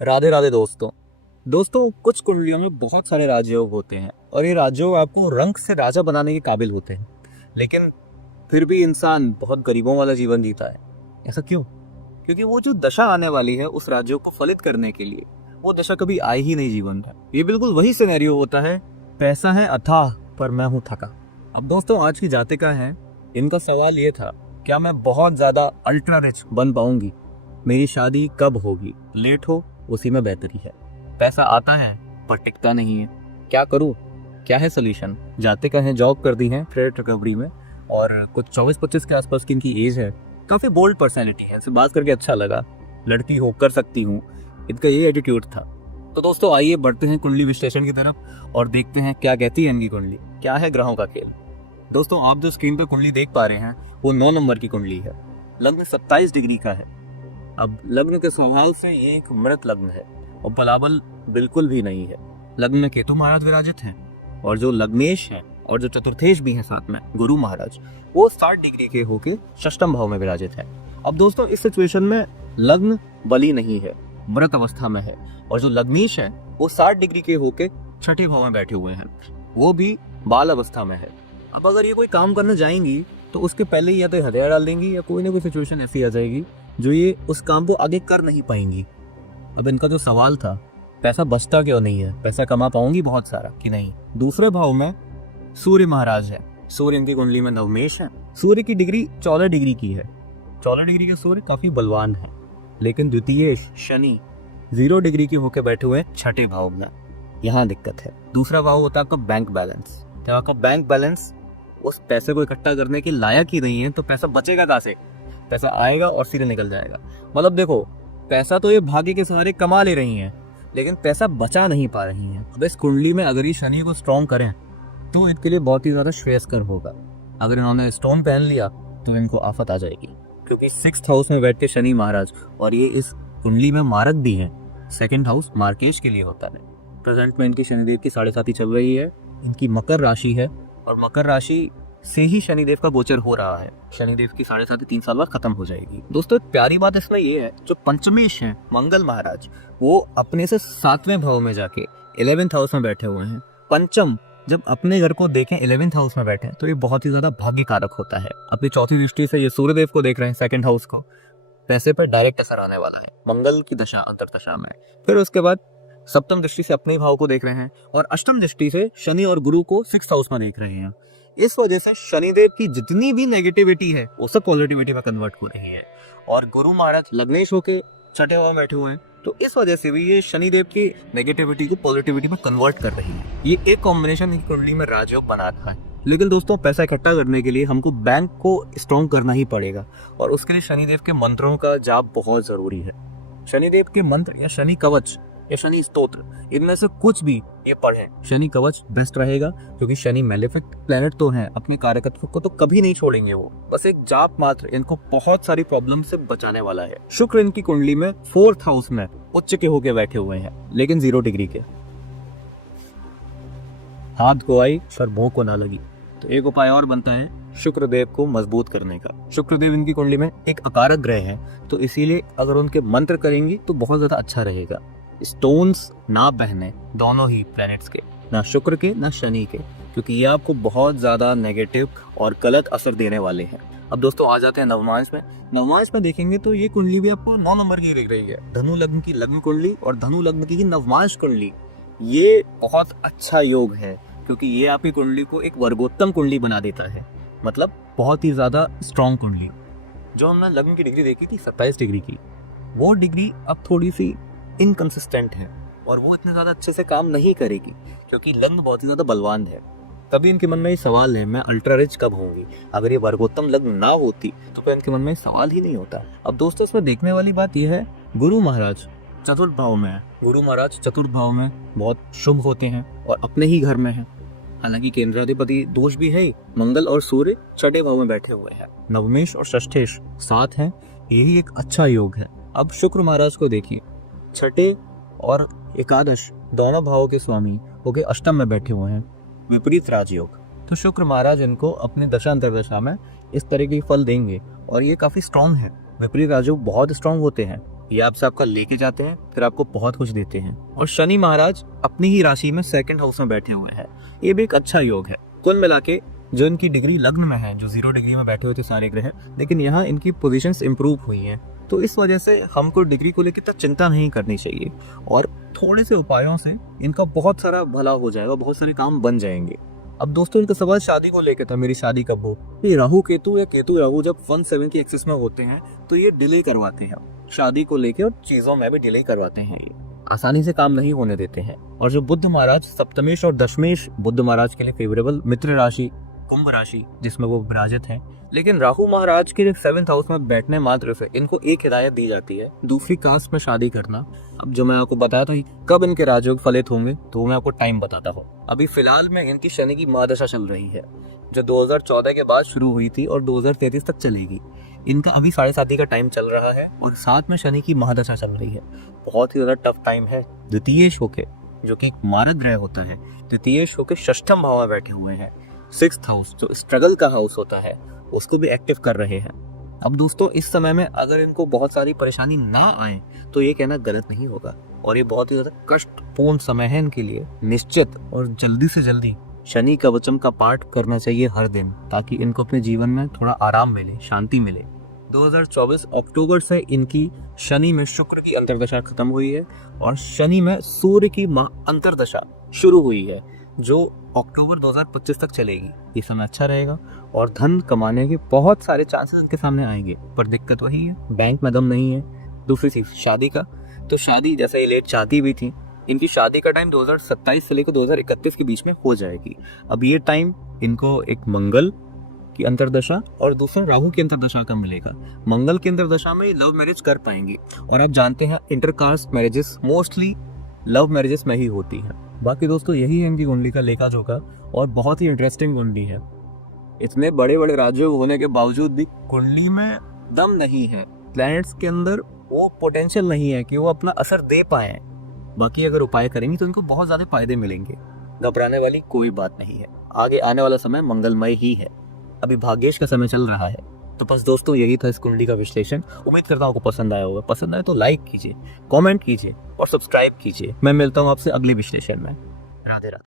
राधे राधे दोस्तों कुछ कुंडलियों में बहुत सारे राजयोग होते हैं और ये राजयोग आपको रंग से राजा बनाने के काबिल होते हैं। लेकिन फिर भी इंसान बहुत गरीबों वाला जीवन जीता है। ऐसा क्यों? क्योंकि वो जो दशा आने वाली है उस राजयोग को फलित करने के लिए, वो दशा कभी आई ही नहीं जीवन में। ये बिल्कुल वही सिनेरियो होता है, पैसा है अथाह पर मैं हूं थका। अब दोस्तों आज की जातिका है, इनका सवाल ये था, क्या मैं बहुत ज्यादा अल्ट्रा रिच बन पाऊंगी? मेरी शादी कब होगी? लेट हो उसी में बेहतरी है। पैसा आता है पर टिकता नहीं है, क्या करूं? क्या है सोल्यूशन? जातिका है, जॉब कर दी है क्रेडिट रिकवरी में और कुछ 24-25 के आसपास की इनकी एज है। काफी बोल्ड पर्सनैलिटी है, इनसे बात करके अच्छा लगा। लड़की हो कर सकती हूँ, इनका ये एटीट्यूड था। तो दोस्तों आइए बढ़ते हैं कुंडली विश्लेषण की तरफ और देखते हैं क्या कहती है इनकी कुंडली। क्या है ग्रहों का खेल। दोस्तों आप जो स्क्रीन पर कुंडली देख पा रहे हैं वो 9 नंबर की कुंडली है। लग्न 27 डिग्री का है। अब लग्न के स्वभाव से ये एक मृत लग्न है और बलाबल बिल्कुल भी नहीं है। लग्न में केतु महाराज विराजित हैं और जो लग्नेश है और जो चतुर्थेश भी है साथ में गुरु महाराज, वो 60 डिग्री के होके षष्ठम भाव में विराजित है। अब दोस्तों इस सिचुएशन में लग्न बली नहीं है, मृत अवस्था में है और जो लग्नेश है वो 60 डिग्री के होके छठे भाव में बैठे हुए हैं, वो भी बाल अवस्था में है। अब अगर ये कोई काम करने जाएंगी तो उसके पहले या तो हथियार डाल देंगी या कोई ना कोई सिचुएशन ऐसी आ जाएगी जो ये उस काम को आगे कर नहीं पाएंगी। अब इनका जो सवाल था, पैसा बचता क्यों नहीं है, पैसा कमा पाऊंगी बहुत सारा कि नहीं? दूसरे भाव में सूर्य महाराज है। सूर्य इनकी कुंडली में नवमेश है। सूर्य की डिग्री 14 डिग्री की है। 14 डिग्री के सूर्य काफी बलवान है, लेकिन द्वितीय शनि 0 डिग्री के होके बैठे हुए छठे भाव में। यहाँ दिक्कत है। दूसरा भाव होता है आपका बैंक बैलेंस। जब आपका बैंक बैलेंस उस पैसे को इकट्ठा करने के लायक ही नहीं है तो पैसा बचेगा कहाँ से? पैसा आएगा और सीधे निकल जाएगा। मतलब देखो, पैसा तो ये भाग्य के सहारे कमा ले रही हैं, लेकिन पैसा बचा नहीं पा रही हैं। अब इस कुंडली में अगर ये शनि को स्ट्रॉन्ग करें तो इनके लिए बहुत ही ज्यादा श्रेयस्कर होगा। अगर इन्होंने स्टोन पहन लिया तो इनको आफत आ जाएगी, क्योंकि 6th हाउस में बैठते शनि महाराज और ये इस कुंडली में मारक भी है। 2nd हाउस मार्केश के लिए होता है। प्रेजेंट में इनकी शनिदेव की 7.5 चल रही है। इनकी मकर राशि है और मकर राशि से ही शनिदेव का गोचर हो रहा है। शनिदेव की 7.5 3 साल बाद खत्म हो जाएगी। दोस्तों एक प्यारी बात इसमें ये है, जो पंचमेश है मंगल महाराज, वो अपने से 7वें भाव में जाके 11th हाउस में बैठे हुए हैं। पंचम जब अपने घर को देखें 11th हाउस में बैठे तो ये बहुत ही ज्यादा भाग्य कारक होता है। अपनी चौथी दृष्टि से ये सूर्यदेव को देख रहे हैं, 2nd हाउस को। पैसे पर डायरेक्ट असर आने वाला है मंगल की दशा अंतरदशा में। फिर उसके बाद सप्तम दृष्टि से अपने भाव को देख रहे हैं और अष्टम दृष्टि से शनि और गुरु को 6th हाउस में देख रहे हैं। इस वजह से शनिदेव की जितनी भी नेगेटिविटी है वो सब पॉजिटिविटी में कन्वर्ट हो रही है और गुरु महाराज लग्नेश होके छठे भाव में बैठे हुए हैं, तो इस वजह से भी ये शनिदेव की नेगेटिविटी को पॉजिटिविटी में कन्वर्ट कर रही है। ये एक कॉम्बिनेशन की कुंडली में राजयोग बनाता है। लेकिन दोस्तों पैसा इकट्ठा करने के लिए हमको बैंक को स्ट्रॉन्ग करना ही पड़ेगा और उसके लिए शनिदेव के मंत्रों का जाप बहुत जरूरी है। शनिदेव के मंत्र या शनि कवच या शनि स्तोत्र, इनमें से कुछ भी ये पढ़ें। शनि कवच बेस्ट रहेगा, क्योंकि शनि मेलेफिक प्लेनेट तो है, अपने कार्यकत्व को तो कभी नहीं छोड़ेंगे वो। बस एक जाप मात्र इनको बहुत सारी प्रॉब्लम से बचाने वाला है। शुक्र इनकी कुंडली में 4th हाउस में उच्च के होके बैठे हुए हैं, लेकिन 0 डिग्री के। हाथ को आई पर मुंह को ना लगी, तो एक उपाय और बनता है शुक्रदेव को मजबूत करने का। शुक्रदेव इनकी कुंडली में एक अकारक ग्रह है, तो इसीलिए अगर उनके मंत्र करेंगी तो बहुत ज्यादा अच्छा रहेगा। स्टोन्स ना पहने दोनों ही प्लैनेट्स के, ना शुक्र के ना शनि के, क्योंकि ये आपको बहुत ज्यादा नेगेटिव और गलत असर देने वाले हैं। अब दोस्तों आ जाते हैं नवमांश में। नवमांश में देखेंगे तो ये कुंडली भी आपको 9 नंबर की दिख रही है। धनु लग्न की लग्न कुंडली और धनु लग्न की नवमांश कुंडली, ये बहुत अच्छा योग है, क्योंकि ये आपकी कुंडली को एक वर्गोत्तम कुंडली बना देता है। मतलब बहुत ही ज्यादा स्ट्रॉन्ग कुंडली। जो हमने लग्न की डिग्री देखी थी 27 डिग्री की, वो डिग्री अब थोड़ी सी इनकंसिस्टेंट है और वो इतने ज्यादा अच्छे से काम नहीं करेगी, क्योंकि लग्न बहुत ही ज्यादा बलवान है। तभी इनके मन में ये सवाल है, मैं अल्ट्रा रिच कब होंगी? अगर ये वर्गोत्तम लग्न ना होती तो फिर इनके मन में सवाल ही नहीं होता। अब दोस्तों इसमें देखने वाली बात यह है, गुरु महाराज चतुर्थ भाव में है। गुरु महाराज चतुर्थ भाव में बहुत शुभ होते हैं और अपने ही घर में है। हालांकि केंद्राधिपति दोष भी है, मंगल और सूर्य छठे भाव में बैठे हुए हैं। नवमेश और षष्ठेश साथ हैं, यही एक अच्छा योग है। अब शुक्र महाराज को देखिए, छठे और एकादश दोनों भावों के स्वामी होके अष्टम में बैठे हुए हैं, विपरीत राजयोग। तो शुक्र महाराज इनको अपने दशा अंतरदशा में इस तरह के फल देंगे और ये काफी स्ट्रांग है। विपरीत राजयोग बहुत स्ट्रांग होते हैं ये आपसे आपका लेके जाते हैं, फिर आपको बहुत कुछ देते हैं। और शनि महाराज अपनी ही राशि में सेकंड हाउस में बैठे हुए हैं, ये भी एक अच्छा योग है। कुल मिला के जो इनकी डिग्री लग्न में है, जो 0 डिग्री में बैठे हुए थे सारे ग्रह, लेकिन यहाँ इनकी पोजीशंस इंप्रूव हुई हैं। तो इस वजह से हमको डिग्री को लेकर तो चिंता नहीं करनी चाहिए, और थोड़े से उपायों से इनका बहुत सारा भला हो जाएगा, बहुत सारे काम बन जाएंगे। अब दोस्तों, इनका सवाल शादी को लेकर था, मेरी शादी कब हो। ये राहु केतु या केतु राहु जब 1-7 की एक्सिस में होते हैं तो ये डिले करवाते हैं शादी को लेकर, और चीजों में भी डिले करवाते हैं। ये आसानी से काम नहीं होने देते हैं। और जो बुध महाराज सप्तमेश और दशमेश बुध महाराज के लिए फेवरेबल, मित्र राशि, कुंभ राशि जिसमें वो विराजित हैं, लेकिन राहु महाराज के 7th हाउस में बैठने मात्र से इनको एक हिदायत दी जाती है, दूसरी कास्ट में शादी करना। अब जो मैं आपको बताया था कब इनके राजयोग फलित होंगे, तो मैं आपको टाइम बताता हूँ। अभी फिलहाल में इनकी शनि की महादशा चल रही है, जो 2014 के बाद शुरू हुई थी और 2033 तक चलेगी। इनका अभी 7.5 का टाइम चल रहा है, और साथ में शनि की महादशा चल रही है। बहुत ही ज्यादा टफ टाइम है। द्वितीय शोके, जो कि एक मारक ग्रह होता है, द्वितीय शोके 6th भाव में बैठे हुए हैं। 6th हाउस जो स्ट्रगल का हाउस होता है, उसको भी एक्टिव कर रहे हैं। अब दोस्तों, इस समय में अगर इनको बहुत सारी परेशानी ना आए तो ये कहना गलत नहीं होगा, और ये बहुत ही ज्यादा कष्टपूर्ण समय है इनके लिए। निश्चित और जल्दी से जल्दी शनि कवचम का पाठ करना चाहिए हर दिन, ताकि इनको अपने जीवन में थोड़ा आराम मिले, शांति मिले। 2024 अक्टूबर से इनकी शनि में शुक्र की अंतर्दशा खत्म हुई है, और शनि में सूर्य की अंतर्दशा शुरू हुई है, जो अक्टूबर 2025 तक चलेगी। ये समय अच्छा रहेगा, और धन कमाने के बहुत सारे चांसेस इनके सामने आएंगे। पर दिक्कत वही है, बैंक में दम नहीं है। दूसरी चीज शादी का, तो शादी जैसे ये लेट चाहती भी थी, इनकी शादी का टाइम 2027 से लेकर 2031 के बीच में हो जाएगी। अब ये टाइम इनको एक मंगल की अंतर्दशा और दूसरा राहु की अंतर्दशा का मिलेगा। मंगल की अंतर्दशा में लव मैरिज कर पाएंगे, और आप जानते हैं intercaste marriages mostly love marriages में ही होती हैं। बाकी दोस्तों, यही है इनकी कुंडली का लेखा जोखा, और बहुत ही इंटरेस्टिंग कुंडली है। इतने बड़े बड़े राज्यों होने के बावजूद भी कुंडली में दम नहीं है, प्लैनेट्स के अंदर वो पोटेंशियल नहीं है कि वो अपना असर दे पाए। बाकी अगर उपाय करेंगे तो इनको बहुत ज्यादा फायदे मिलेंगे। घबराने वाली कोई बात नहीं है, आगे आने वाला समय मंगलमय ही है। अभी भाग्येश का समय चल रहा है। तो बस दोस्तों, यही था इस कुंडली का विश्लेषण। उम्मीद करता हूँ आपको पसंद आया होगा। पसंद आए तो लाइक कीजिए, कमेंट कीजिए और सब्सक्राइब कीजिए। मैं मिलता हूँ आपसे अगले विश्लेषण में। राधे राधे।